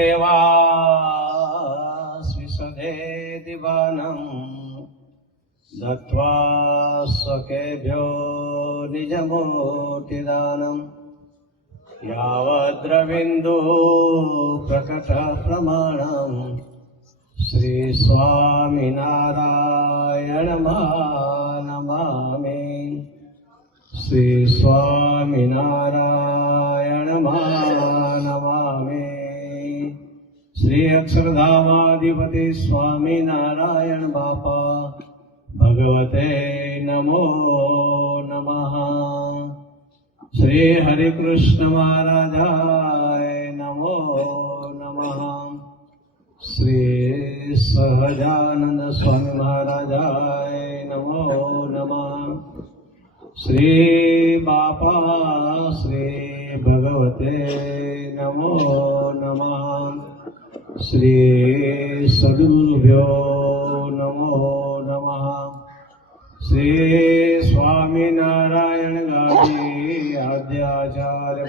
देवास्विशदे दिवानं दत्त्वा स्वकेभ्यो निजमूर्तिदानं यावद्रविन्दु प्रकटप्रमाणं श्रीस्वामिनारायणमानमामि श्रीस्वामिनारायणमानमामि। श्री अक्षरधामाधिपति स्वामीनारायण बापा भगवते नमो नमः। श्री हरिकृष्ण महाराजाय नमो नमः। श्री सहजानंद स्वामी महाराजाय नमो नमः। श्री बापा श्री भगवते नमो नमः। श्री सद्गुरुभ्यो नमो नमः। श्री स्वामीनारायण गादी आद्याचार्य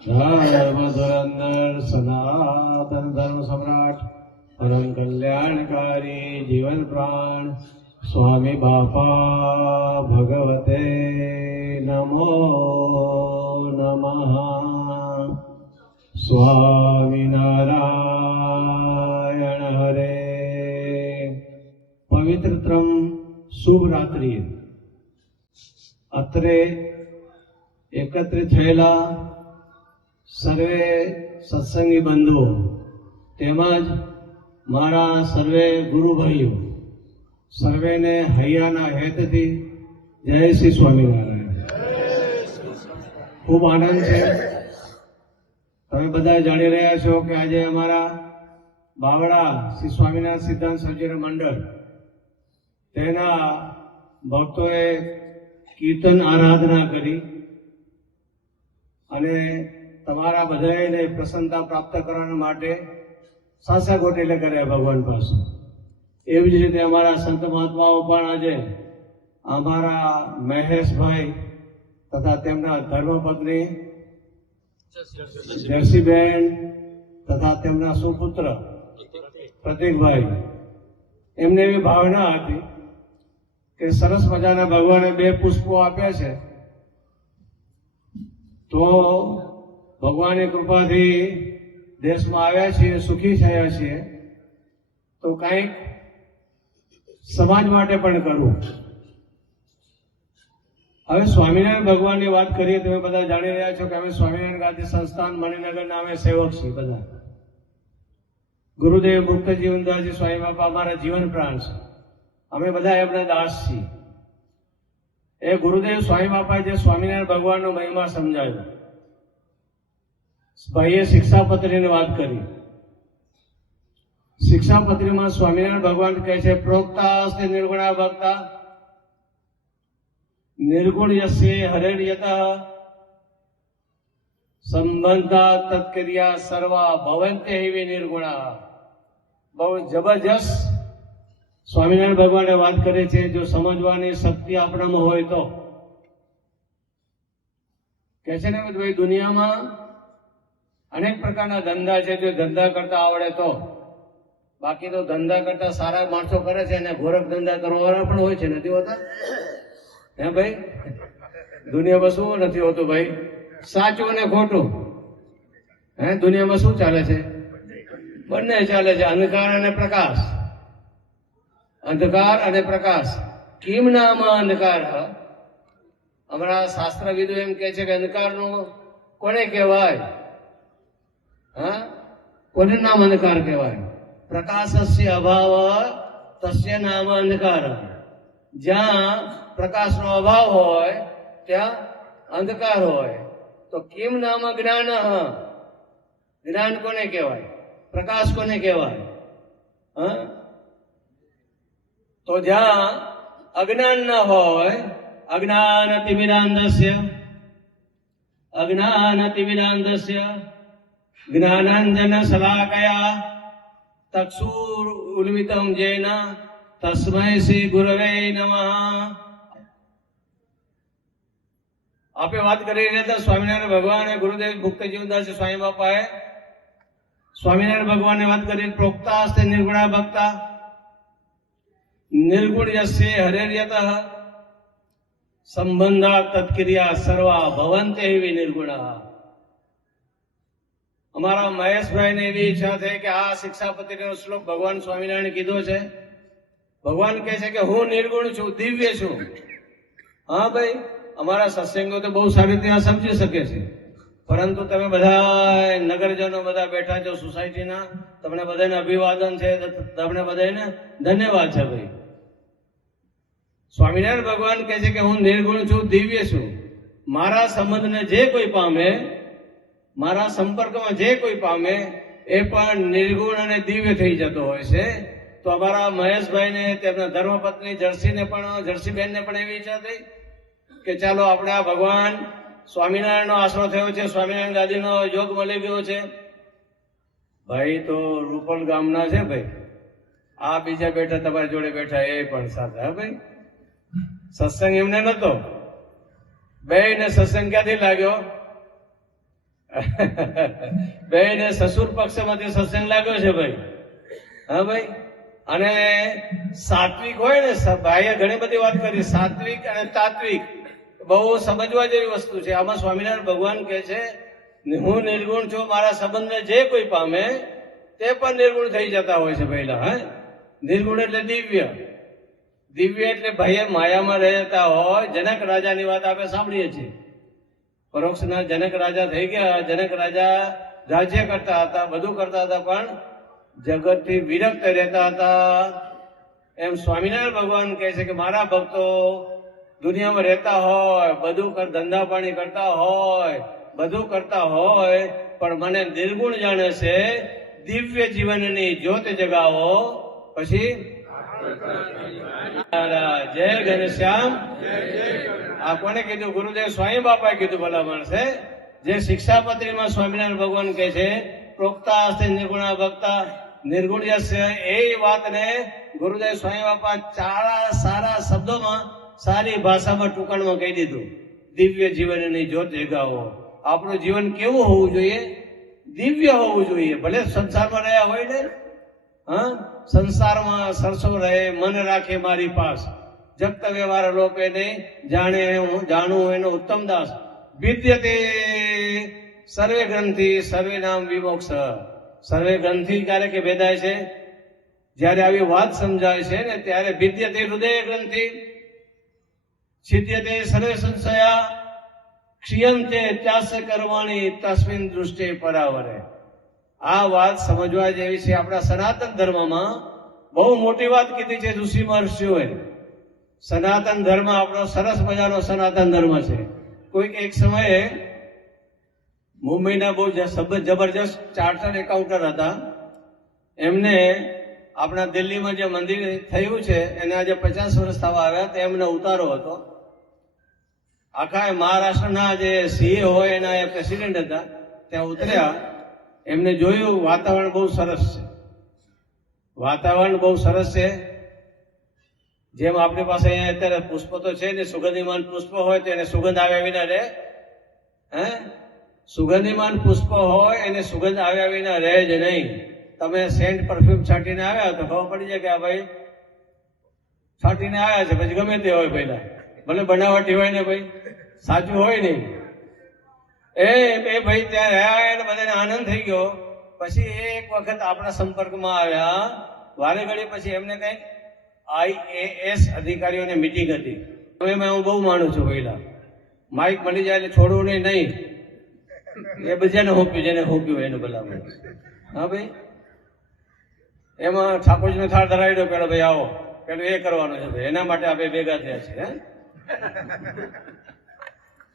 धर्म धुरंधर सनातन धर्म सम्राट परम कल्याणकारी जीवन प्राण स्वामी बापा भगवते नमो नमः। स्वामीनारायण हरे। पवित्रतम शुभ रात्रि। અત્રે એકત્રિત થયેલા સર્વે સત્સંગી બંધુઓ તેમજ મારા સર્વે ગુરુભાઈઓ સર્વેને હૈયાના હેતથી જય શ્રી સ્વામિનારાયણ। ખૂબ આનંદ છે। તમે બધા જાણી રહ્યા છો કે આજે અમારા બાવળા શ્રી સ્વામિનારાયણ સિદ્ધાંત સર્જન મંડળ તેના ભક્તોએ કીર્તન આરાધના કરી અને તમારા બધાને પ્રસન્નતા પ્રાપ્ત કરવા માટે સાસા ગોટેલે કર્યા ભગવાન પાસે। એવી જ રીતે અમારા સંત મહાત્માઓ પણ આજે અમારા મહેશભાઈ તથા તેમના ધર્મપત્ની જર્સીબેન તથા તેમના સુપુત્ર પ્રતિકભાઈ એમને એવી ભાવના હતી કે સરસ મજાના ભગવાને 2 પુષ્પો આપ્યા છે તો ભગવાનની કૃપાથી દેશમાં આવ્યા છીએ, સુખી થયા છીએ તો કંઈક સમાજ માટે પણ કરવું। હવે સ્વામિનારાયણ ભગવાનની વાત કરીએ। તમે બધા જાણી રહ્યા છો કે અમે સ્વામિનારાયણ ગાદી સંસ્થાન મણિનગરના અમે સેવક છીએ બધા। ગુરુદેવ મુક્ત જીવનદાસજી સ્વામી બાપા અમારા જીવન પ્રાણ છે। અમે બધા એમના દાસ છીએ। એ ગુરુદેવ સ્વામી બાપાએ જે સ્વામિનારાયણ ભગવાનનો મહિમા સમજાવ્યો। ભાઈએ શિક્ષાપત્રીની વાત કરી। શિક્ષાપત્રીમાં સ્વામિનારાયણ ભગવાન કહે છે પ્રોક્તાસ્તે નિર્ગુણા ભક્તા निर्गुण यस्य हरेण्यत संबंधा तत्क्रिया सर्वा भवन्ते हि निर्गुणा। बहु जबरदस्त स्वामीनारायण भगवान बात करे छे। जो समझवानी शक्ति आपणामां होय तो कहे छे ने भाई दुनिया में अनेक प्रकारना धंधा छे। जो धंधा करता आवड़े तो बाकी तो धंधा करता सारा माणसो करे छे ने गोरख धंधा करवावाळा पण होय छे। नथी होता હે ભાઈ? દુનિયામાં શું નથી હોતું ભાઈ? સાચું અને ખોટું। હે દુનિયામાં શું ચાલે છે? બંને ચાલે છે, અંધકાર અને પ્રકાશ। અંધકાર અને પ્રકાશ। કેમ નામ અંધકાર? અમારા શાસ્ત્રવિદો એમ કહે છે કે અંધકારનો કોને કહેવાય? હા, કોને નામ અંધકાર કહેવાય? પ્રકાશસ્ય અભાવ તસ્ય નામ અંધકાર। જ્યાં પ્રકાશનો અભાવ હોય ત્યાં અંધકાર હોય। તો કેમ નામ જ્ઞાન? જ્ઞાન કોને કહેવાય? પ્રકાશ કોને કહેવાય? તો જ્યાં અજ્ઞાન ન હોય, અજ્ઞાનતિમિરાંધસ્ય જ્ઞાનાંજન શલાકયા ચક્ષુર ઉન્મિતમ જેન તસ્મૈ શ્રી ગુરવે નમઃ। આપે વાત કરી રહ્યા હતા સ્વામિનારાયણ ભગવાન ગુરુદેવ મુક્ત જીવનદાસ સ્વામી બાપાએ સ્વામિનારાયણ ભગવાને વાત કરી પ્રોક્તા હસ્તે નિર્ગુણા ભક્તા નિર્ગુણ યસ્ય હરેર્યતઃ સંબંધા તત્ક્રિયા સર્વા ભવંતે એવી નિર્ગુણા. અમારા મહેશભાઈને એવી ઈચ્છા થઈ કે આ શિક્ષાપત્રીનો શ્લોક ભગવાન સ્વામિનારાયણે કીધો છે. ભગવાન કહે છે કે હું નિર્ગુણ છું, દિવ્ય છું. હા ભાઈ, અમારા સત્સંગો તો બહુ સારી રીતે સમજી શકે છે, પરંતુ તમે બધા નગરજનો બધા બેઠા છો સોસાયટીના, તમને બધાને અભિવાદન છે, તમને બધાને ધન્યવાદ છે ભાઈ. સ્વામિનારાયણ ભગવાન કહે છે કે હું નિર્ગુણ છું, દિવ્ય છું. મારા સંબંધને જે કોઈ પામે, મારા સંપર્કમાં જે કોઈ પામે એ પણ નિર્ગુણ અને દિવ્ય થઈ જતો હોય છે. તો અમારા મહેશભાઈને તેમના ધર્મપત્ની જર્સીબેનને પણ એવી ઈચ્છા થઈ કે ચાલો આપણે આ ભગવાન સ્વામિનારાયણનો આશરો થયો છે, સ્વામિનારાયણ ગાદીનો યોગ મળી ગયો છે. ભાઈ તો રૂપલ ગામના છે ભાઈ, આ બીજા બેઠા તમારી જોડે બેઠા એ પણ સાથે. હા ભાઈ, સત્સંગ એમને નતો, બેયને સત્સંગ ક્યાંથી લાગ્યો? બેયને સસુર પક્ષમાંથી સત્સંગ લાગ્યો છે ભાઈ. હા ભાઈ, અને સાત્વિક હોય ને, ભાઈએ ઘણી બધી વાત કરી, સાત્વિક અને તાત્વિક બહુ સમજવા જેવી વસ્તુ છે. આમાં સ્વામિનારાયણ ભગવાન કહે છે હું નિર્ગુણ છું, મારા સંબંધને જે કોઈ પામે તે પણ નિર્ગુણ થઈ જતા હોય છે પહેલા. હે, નિર્ગુણ એટલે દિવ્ય. દિવ્ય એટલે ભાઈએ માયામાં રહેતા હોય. જનક રાજાની વાત આપણે સાંભળીએ છીએ. પરોક્ષના જનક રાજા થઈ ગયા. જનક રાજા રાજ્ય કરતા હતા, બધું કરતા હતા, પણ જગતથી વિરક્ત રહેતા હતા. એમ સ્વામિનારાયણ ભગવાન કહે છે કે મારા ભક્તો દુનિયામાં રહેતા હોય, બધું ધંધા પાણી કરતા હોય, બધું કરતા હોય, પણ મને નિર્ગુણ જાણે છે. દિવ્ય જીવનની જ્યોત જગાવો. પછી જય ઘનશ્યામ. આ કોને કીધું? ગુરુદેવ સ્વામી બાપાએ કીધું. ભલા માણસે જે શિક્ષાપત્રીમાં સ્વામિનારાયણ ભગવાન કહે છે પ્રોક્તા હસ્તે નિર્ગુણા ભક્તા નિર્ગુણ યસ્ય, એ વાતને ગુરુદેવ સ્વામી બાપા સારા શબ્દોમાં, સારી ભાષામાં, ટૂંકાણમાં કહી દીધું. દિવ્ય જીવનની જ્યોત જગાવો. આપણું જીવન કેવું હોવું જોઈએ? દિવ્ય હોવું જોઈએ. ભલે સંસારમાં રહ્યા હોય ને, હા, સંસારમાં સરસો રહે, મન રાખે મારી પાસ, જગત વ્યવહાર લોપે નહીં, જાણે હું જાણું એનો ઉત્તમ દાસ. વિદ્યતે સર્વે ગ્રંથિ સર્વે નામ વિમોક્ષ. સર્વે ગ્રંથિ ક્યારે કે ભેદાય છે? જયારે આવી વાત સમજાય છે ને ત્યારે વિદ્યતે હૃદય ગ્રંથિ છિદ્યતે સર્વે સંશયા ક્ષીયંતે ત્યાસ્ય કર્માણી તસ્મિન દૃષ્ટિ પરાવરે. આ વાત સમજવા જેવી છે. આપણા સનાતન ધર્મમાં બહુ મોટી વાત કીધી છે ઋષિ મહર્ષિઓએ. સનાતન ધર્મ આપણો સરસ મજાનો સનાતન ધર્મ છે. કોઈક એક સમયે મુંબઈના બહુ જબરજસ્ત ચાર્ટર્ડ એકાઉન્ટર હતા. એમને આપણા દિલ્હીમાં જે મંદિર થયું છે એને આજે 50 વર્ષ થવા આવ્યા, તો એમને ઉતારો હતો. આખા મહારાષ્ટ્રના જે સીએ હોય એના પ્રેસિડેન્ટ હતા, ત્યાં ઉતર્યા. એમને જોયું વાતાવરણ બહુ સરસ છે. વાતાવરણ બહુ સરસ છે. જેમ આપણી પાસે અહીંયા અત્યારે પુષ્પ તો છે ને, સુગંધીમાન પુષ્પ હોય તો એને સુગંધ આવ્યા વિના રહે? હે, સુગંધીમાન પુષ્પ હોય એને સુગંધ આવ્યા વિના રહે જ નહીં. તમે સેન્ટ પરફ્યુમ છાંટીને આવ્યા તો ખબર પડી જાય કે આ ભાઈ છાંટીને આવ્યા છે. પછી ગમે તે હોય, પહેલા ભલે બનાવટી હોય ને ભાઈ, સાચું હોય નહીં. એ ભાઈ ત્યાં રહ્યા એને બધાને આનંદ થઈ ગયો. પછી એક વખત આપણા સંપર્કમાં આવ્યા. વારે ઘડી પછી એમને કંઈક IAS અધિકારીઓની મીટિંગ હતી. એમાં હું બહુ માનું છું. પહેલા માઇક મળી જાય એટલે છોડવું નહીં. એ બધાને હોપ્યું, જેને હોપ્યું એને ભલામણ. હા ભાઈ, એમાં ઠાકોરજીનો થાળ ધરાવી દો. પેલો ભાઈ આવો, પેલું એ કરવાનું છે ભાઈ, એના માટે આપણે ભેગા થયા છે.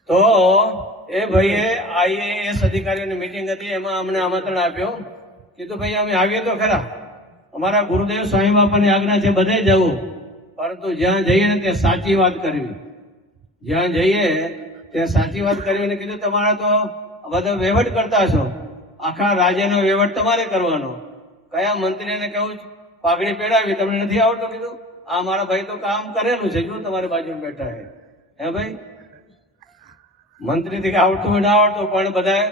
તો એ ભાઈએ IAS અધિકારીઓની મીટિંગ હતી, એમાં અમને આમંત્રણ આપ્યો. કીધું ભાઈ અમે આવીએ તો ખરા, અમારા ગુરુદેવ સ્વામી બાપાની આજ્ઞા છે બધે જવું, પરંતુ જ્યાં જઈએ ને ત્યાં સાચી વાત કરવી. જ્યાં જઈએ ત્યાં સાચી વાત કરવી. અને કીધું તમારા તો બધા વહીવટ કરતા છો, આખા રાજ્યનો વહીવટ તમારે કરવાનો. કયા મંત્રીને કેવું પાઘડી પહેરાવી, તમને નથી આવડતું? કીધું આ મારા ભાઈ તો કામ કરેલું છે, જો તમારી બાજુ બેઠા હે. હે ભાઈ, મંત્રીથી આવડતું હોય ના આવડતું, પણ બધા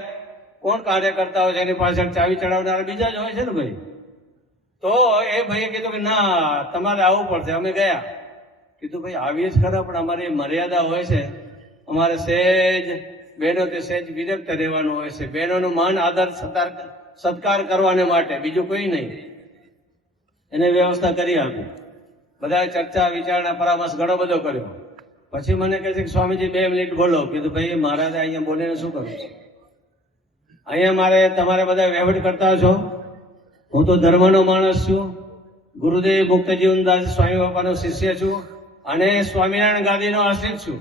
કોણ કાર્ય કરતા હોય છે એની પાછળ ચાવી ચડાવનારા બીજા જ હોય છે ને ભાઈ. તો એ ભાઈએ કીધું કે ના તમારે આવવું પડશે. અમે ગયા, કીધું ભાઈ આવીએ જ ખરા, પણ અમારી મર્યાદા હોય છે, અમારે સહેજ બહેનો તે સહેજ વિરક્ત રહેવાનું હોય છે, બહેનોનું માન આદર સત્કાર કરવાને માટે, બીજું કોઈ નહીં. એને વ્યવસ્થા કરી આપી. બધા ચર્ચા વિચારણા પરામર્શ ઘણો બધો કર્યો. પછી મને કહે છે કે સ્વામીજી 2 મિનિટ બોલો. કીધું ભાઈ મહારાજે અહીંયા બોલીને શું કરું છું? અહીંયા મારે તમારે બધા વહીવટ કરતા છો. હું તો ધર્મનો માણસ છું, ગુરુદેવ મુક્તજીવનદાસ સ્વામી બાપાનો શિષ્ય છું અને સ્વામિનારાયણ ગાદીનો આશ્રિત છું.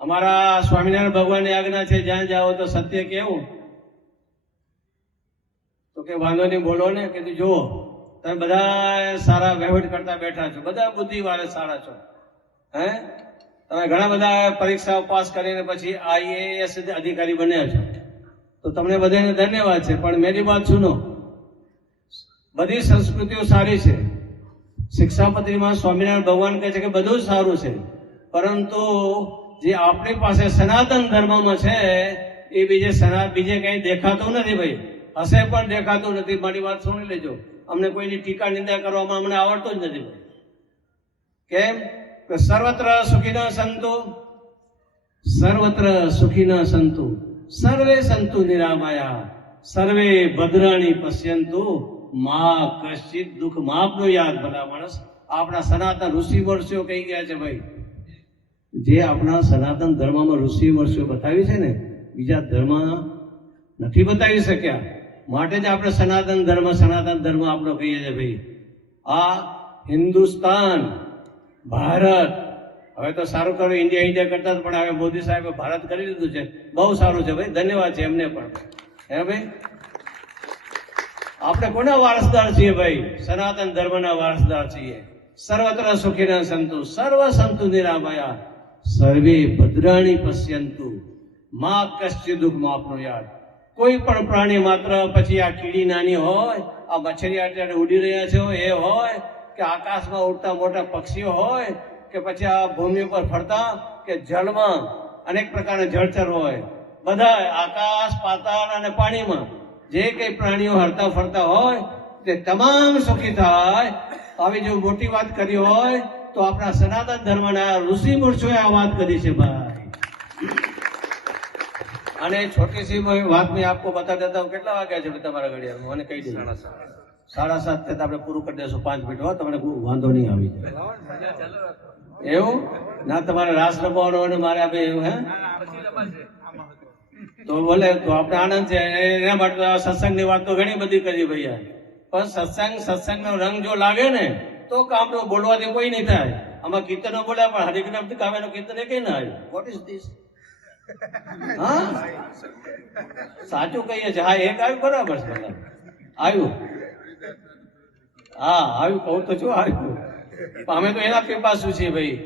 અમારા સ્વામિનારાયણ ભગવાનની આજ્ઞા છે જ્યાં જાઓ તો સત્ય કેવું. તો કે વાંધો નહીં બોલો ને. કીધું જુઓ તમે બધા સારા વહીવટ કરતા બેઠા છો, બધા બુદ્ધિ વાળા સારા છો, હે તમે ઘણા બધા પરીક્ષાઓ પાસ કરીને પછી IAS અધિકારી બન્યા છો, તો તમને બધાને ધન્યવાદ છે. પણ મેરી વાત સુનો, બધી સંસ્કૃતિઓ સારી છે. શિક્ષાપત્રીમાં સ્વામિનારાયણ ભગવાન કહે છે કે બધું જ સારું છે, પરંતુ જે આપણી પાસે સનાતન ધર્મમાં છે એ બીજે કઈ દેખાતું નથી ભાઈ. હશે પણ દેખાતું નથી. મારી વાત સુણી લેજો. અમને કોઈની ટીકા નિંદા કરવામાં અમને આવડતું જ નથી ભાઈ. કેમ કે સર્વત્ર સુખીના સંતુ, સર્વત્ર સુખીના સંતુ, સર્વે સંતુ નિરામયા, સર્વે ભદ્રાણી પશ્યંતુ, માં કશ્ચિત દુઃખ માપનો યાદ. ભલા માણસ આપણા સનાતન ઋષિ વર્ષો કહી ગયા છે ભાઈ. જે આપણા સનાતન ધર્મમાં ઋષિ વર્ષો બતાવી છે ને, બીજા ધર્મ નથી બતાવી શક્યા. માટે જ આપણે સનાતન ધર્મ આપણો કહીએ છીએ ભાઈ. આ હિન્દુસ્તાન, ભારત, હવે તો સારું કર્યું ઇન્ડિયા કરતા, પણ હવે મોદી સાહેબે ભારત કરી લીધું છે. બહુ સારું છે ભાઈ, ધન્યવાદ છે એમને પણ. હે ભાઈ, આપણે કોના વારસદાર છીએ ભાઈ? સનાતન ધર્મના વારસદાર છીએ. સર્વત્ર સુખીના સંતુ, સર્વ સંતુ નિરામયા, સર્વે ભદ્રાણી પશ્યંતુ, માં કશ્ચિત દુઃખ માપનો યાદ. કોઈ પણ પ્રાણી માત્ર, પછી આ કીડી નાની હોય, આ મચ્છરી અત્યારે ઉડી રહ્યા છે એ હોય, કે આકાશમાં ઉડતા મોટા પક્ષીઓ હોય, કે પછી આ ભૂમિ ઉપર ફરતા, કે જળમાં અનેક પ્રકારના જળચર હોય, બધા આકાશ, પાતાળ અને પાણીમાં જે કઈ પ્રાણીઓ હરતા ફરતા હોય તે તમામ સુખી થાય. આવી જો મોટી વાત કરી હોય તો આપણા સનાતન ધર્મના ઋષિ મુનિઓએ આ વાત કરી છે ભાઈ. અને છોટી સી વાત મેં આપકો બતા દેતા હું. કેટલા વાગ્યા છે તમારા ઘડિયાળમાં? મને કહી દે. 7:30 થતા આપણે પૂરું કરી દેશું. 5 મિનિટ હોય, તમને વાંધો નહીં આવી જાય. એવું ના તમારે રાસ રમવાનો અને મારે આપણે એવું હે તો બોલે તો આપણે આનંદ છે. એના માટે સત્સંગની વાત તો ઘણી બધી કરી ભૈયા, પણ સત્સંગનો રંગ જો લાગે ને તો કામનો બોલવાથી કોઈ નહીં થાય. આમાં કીર્તનો બોલ્યા પણ હરિકૃષ્ણ કાવ્યનું કીર્તન એ કઈ ના આવ્યું. What is this? હા સાચું કહીએ છીએ. હા એક આવ્યું બરાબર છે, આવ્યું. હા આવ્યું, કહું તો શું આવ્યું. અમે તો એના પીપાસુ છીએ ભાઈ.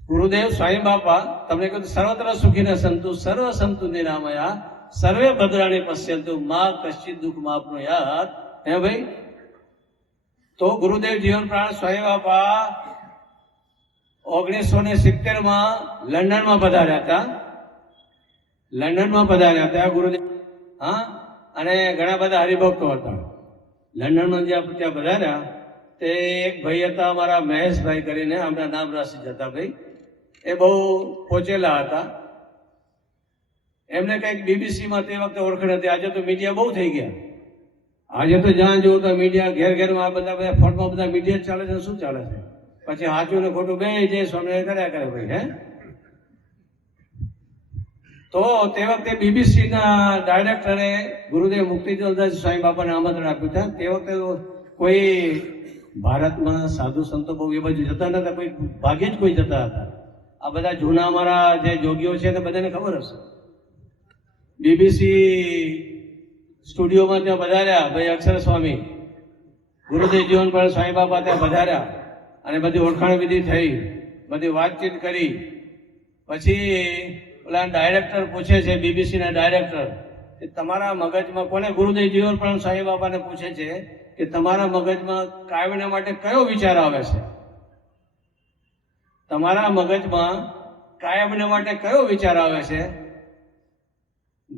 ગુરુદેવ સ્વામી બાપા તમને કહ્યું સર્વત્ર સુખીના સંતુ, સર્વ સંતુ નિરામયા, સર્વે ભદ્રાણી પશ્યંતુ, માં કશ્ચિત દુઃખ માપનો યાદ. હે ભાઈ, તો ગુરુદેવ જીવન પ્રાણ સ્વામી બાપા 1970 લંડનમાં પધાર્યા હતા. ગુરુદેવ. હા, અને ઘણા બધા હરિભક્તો હતા. લંડનમાં જ્યાં ત્યાં પધાર્યા તે એક ભાઈ હતા અમારા મહેશભાઈ કરીને, હમણાં નામ રાશિ જતા ભાઈ. એ બહુ પહોંચેલા હતા. એમને કંઈક બીબીસીમાં તે વખતે ઓળખાણ હતી. આજે તો મીડિયા બહુ થઈ ગયા. આજે તો જ્યાં જુઓ તો મીડિયા, ઘેરમાં આ બધા ફોનમાં બધા મીડિયા ચાલે છે. શું ચાલે છે? પછી સાચું ને ખોટું બે જે સ્વામિનારાયણ કર્યા કરે ભાઈ. હે, તો તે વખતે બીબીસીના ડાયરેક્ટરે ગુરુદેવ મુક્તિદાસ સ્વામી બાપાને આમંત્રણ આપ્યું હતા. તે વખતે કોઈ ભારતમાં સાધુ સંતો બહુ એ બાજુ જતા નતા, કોઈ ભાગ્યે જ કોઈ જતા હતા. આ બધા જૂના અમારા જે જોગીઓ છે ને બધાને ખબર હશે. બીબીસી સ્ટુડિયોમાં ત્યાં પધાર્યા ભાઈ અક્ષર સ્વામી, ગુરુદેવ જીવન પર સ્વામી બાપા ત્યાં પધાર્યા અને બધી ઓળખાણ વિધિ થઈ, બધી વાતચીત કરી. પછી ઓલા ડાયરેક્ટર પૂછે છે, બીબીસીના ડાયરેક્ટર, કે તમારા મગજમાં કોને, ગુરુદેવ જીવન પ્રાણ સ્વામી બાપાને પૂછે છે કે તમારા મગજમાં કાયમને માટે કયો વિચાર આવે છે? તમારા મગજમાં કાયમને માટે કયો વિચાર આવે છે?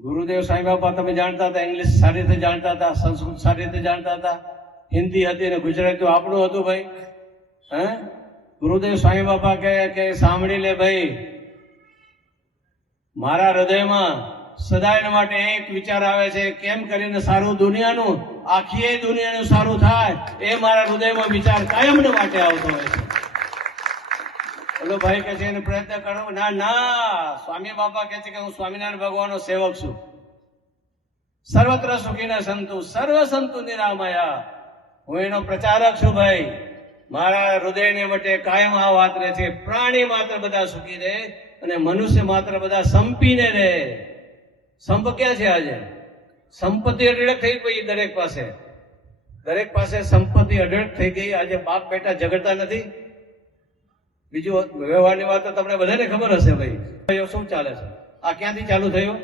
ગુરુદેવ સાંઈ બાપા તમે જાણતા હતા, ઇંગ્લિશ સારી રીતે જાણતા હતા, સંસ્કૃત સારી રીતે જાણતા હતા, હિન્દી હતી ને ગુજરાતી આપણું હતું ભાઈ. હે ગુરુદેવ સાંઈ બાપા કે સાંભળી લે ભાઈ, મારા હૃદયમાં સદાય માટે એક વિચાર આવે છે, કેમ કરીને સારું દુનિયાનું, આખી દુનિયાનું સારું થાય, એ મારા હૃદયમાં વિચાર કાયમને માટે આવતો હોય છે. બોલો ભાઈ કે છે એને પ્રયત્ન કરો. ના ના, સ્વામી બાપા કે છે કે હું સ્વામિનારાયણ ભગવાનનો સેવક છું. સર્વત્ર સુખીના સંતુ સર્વ સંતુ નિરામયા, હું એનો પ્રચારક છું ભાઈ. મારા હૃદયને માટે કાયમ આ વાત રહે છે, પ્રાણી માત્ર બધા સુખી રહે અને મનુષ્ય માત્ર બધા સંપીને રહે. સંપ ક્યાં છે આજે? સંપત્તિ અઢળક થઈ ગઈ દરેક પાસે, દરેક પાસે સંપત્તિ અઢળક થઈ ગઈ. આજે બાપ બેટા ઝઘડતા નથી. બીજું વ્યવહારની વાત તો તમને બધાને ખબર હશે ભાઈ. શું ચાલે છે? આ ક્યાંથી ચાલુ થયું?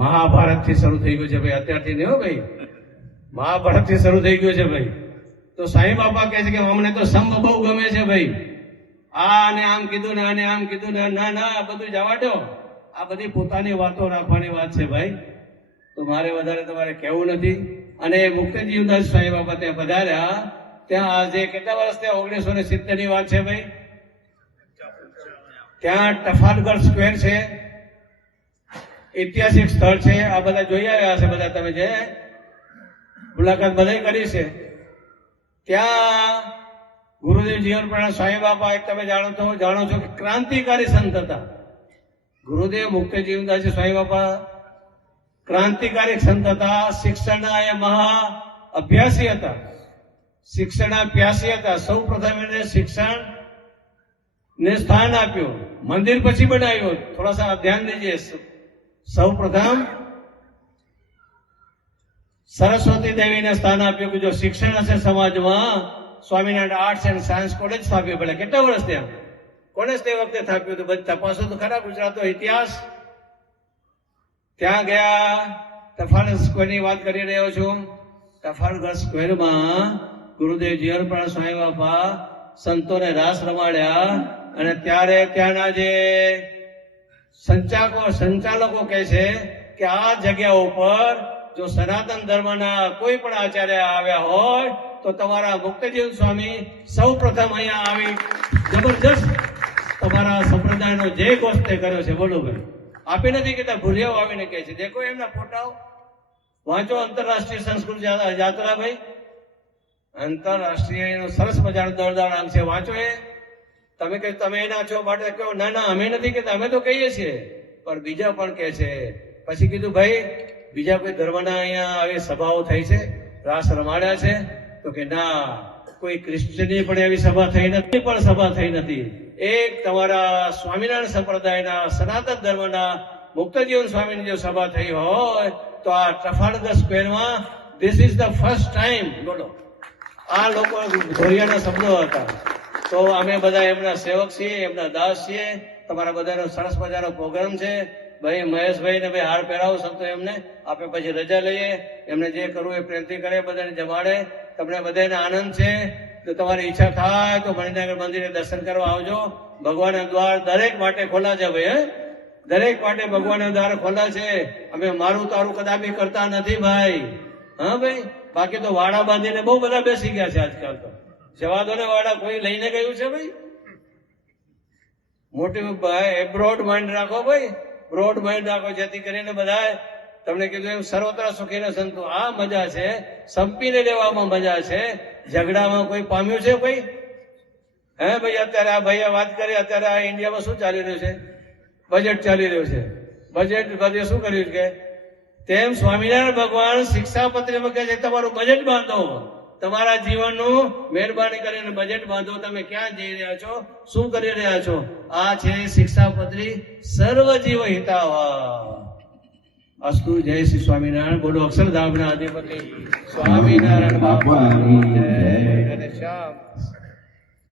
મહાભારત થી શરૂ થઈ ગયું છે ભાઈ, અત્યારથી નહીં હો ભાઈ, મહાભારત થી શરૂ થઈ ગયું છે ભાઈ. તો સાંઈ બાપા કહે છે કે અમને તો સંપ બહુ ગમે છે ભાઈ. આને આમ કીધું ને આને આમ કીધું ને, ના ના બધું જવા દો. આ બધી પોતાની વાતો રાખવાની વાત છે ભાઈ. તો મારે વધારે તમારે કહેવું નથી. અને મુક્ત જીવદાસ સાંઈ બાપા ત્યાં પધાર્યા, ત્યાં આજે કેટલા વર્ષ થયા? 1970 ની વાત છે ભાઈ. ત્યાં ટફાલગઢ સ્ક્વેર છે, ઐતિહાસિક સ્થળ છે. આ બધા જોઈ આવ્યા હશે બધા, તમે જે મુલાકાત બધા કરી છે. ત્યાં ગુરુદેવ જીવનપ્રણા સ્વામી બાપા એક તમે જાણો છો કે ક્રાંતિકારી સંત હતા. ગુરુદેવ મુક્ત જીવનદાસજી સ્વામી બાપા ક્રાંતિકારી સંત હતા. શિક્ષણના એ મહા અભ્યાસી હતા, શિક્ષણના પ્યાસી હતા. સૌ પ્રથમ એને શિક્ષણ ને સ્થાન આપ્યું, મંદિર પછી બનાવ્યું. થોડા સા ધ્યાન દીજીએ. સૌ પ્રથમ સરસ્વતી દેવીને સ્થાન આપ્યું કે જો શિક્ષણ હશે સમાજમાં, Swaminarayan arts and science college સ્થાપ્યું. પેલા કેટલા વર્ષ ત્યાં કોને તે વખતે સ્થાપ્યું હતું? બધી તપાસો તો ખરા ગુજરાતનો ઇતિહાસ. ત્યાં ગયા. ટફાલગઢ સ્ક્વેરની વાત કરી રહ્યો છું. ટફાલગઢ સ્ક્વેરમાં ગુરુદેવ જીવનપ્રણા સ્વામી બાપા સંતોને રાસ રમાડ્યા. અને ત્યારે ત્યાંના જે સંચાલકો કહે છે કે આ જગ્યા ઉપર જો સનાતન ધર્મના કોઈ પણ આચાર્ય આવ્યા હોય તો તમારા મુક્તજીવન સ્વામી સૌ પ્રથમ અહીંયા આવી જબરજસ્ત તમારા સંપ્રદાયનો જે ઘોષ તે કર્યો છે. બોલો ભાઈ, આપી નથી કેતા, ભૂરિયાઓ આવીને કહે છે. દેખો એમના ફોટાઓ, વાંચો. આંતરરાષ્ટ્રીય સંસ્કૃત યાત્રા ભાઈ, આંતરરાષ્ટ્રીય એનું સરસ મજાનું દરદાર નામ છે, વાંચો. એ તમે કહે તમે એના છો માટે કહો, ના ના અમે નથી કહેતા, અમે તો કહીએ છીએ, પણ બીજા પણ કહે છે. પછી કીધું ભાઈ બીજા કોઈ ધર્મના અહીંયા આવી સભાઓ થઈ છે, રાસ રમાડ્યા છે? તો કે ના, કોઈ ક્રિશ્ચનની પણ એવી સભા થઈ નથી, પણ સભા થઈ નથી. એક તમારા સ્વામિનારાયણ સંપ્રદાયના સનાતન ધર્મના મુક્તજીવન સ્વામીની જો સભા થઈ હોય તો આ ટ્રફાલ્ગર સ્ક્વેરમાં this is the first time. બોલો, આ લોકો ધોરિયાના શબ્દો હતા. તો અમે બધા એમના સેવક છીએ, એમના દાસ છીએ. તમારા બધાનો સરસ મજાનો પ્રોગ્રામ છે ભાઈ. મહેશભાઈ ને ભાઈ હાર પહેરાવો શકતો એમને, આપણે પછી રજા લઈએ. એમને જે કરવું એ પ્રેમથી કરે, બધાને જમાડે. તમને બધાને આનંદ છે. તો તમારી ઈચ્છા થાય તો મણિનગર મંદિરે દર્શન કરવા આવજો. ભગવાનના દ્વાર દરેક માટે ખોલા છે ભાઈ. દરેક માટે ભગવાનના દ્વાર ખોલા છે. અમે મારું તારું કદાપી કરતા નથી ભાઈ. હા ભાઈ, બાકી તો વાડા બાંધીને બહુ બધા બેસી ગયા છે આજકાલ. તો જવા દો ને, વાડા કોઈ લઈને ગયું છે ભાઈ. મોટી ભાઈ બ્રોડ માઇન્ડ રાખો ભાઈ, બ્રોડ માઇન્ડ રાખો, જેથી કરીને બધા તમને કીધું એમ સર્વત્ર સુખીને સંતો. આ મજા છે, સંપીને લેવામાં મજા છે. ઝઘડામાં કોઈ પામ્યું છે ભાઈ? હે ભાઈ, અત્યારે આ ભાઈએ વાત કરી, અત્યારે આ ઇન્ડિયામાં શું ચાલી રહ્યું છે? બજેટ ચાલી રહ્યું છે. બજેટ બધે શું કર્યું કે તેમ સ્વામિનારાયણ ભગવાન શિક્ષાપત્રીમાં કહે છે તમારું બજેટ બાંધો, તમારા જીવનનું મહેરબાની કરીને બજેટ બાંધો. તમે ક્યાં જઈ રહ્યા છો, શું કરી રહ્યા છો? આ છે શિક્ષાપત્રી સર્વ જીવ હિતાવહ. અસ્તુ. જય શ્રી સ્વામિનારાયણ. બોલો અક્ષરધામના અધિપતિ સ્વામિનારાયણ બાપા જય. શ્યામ.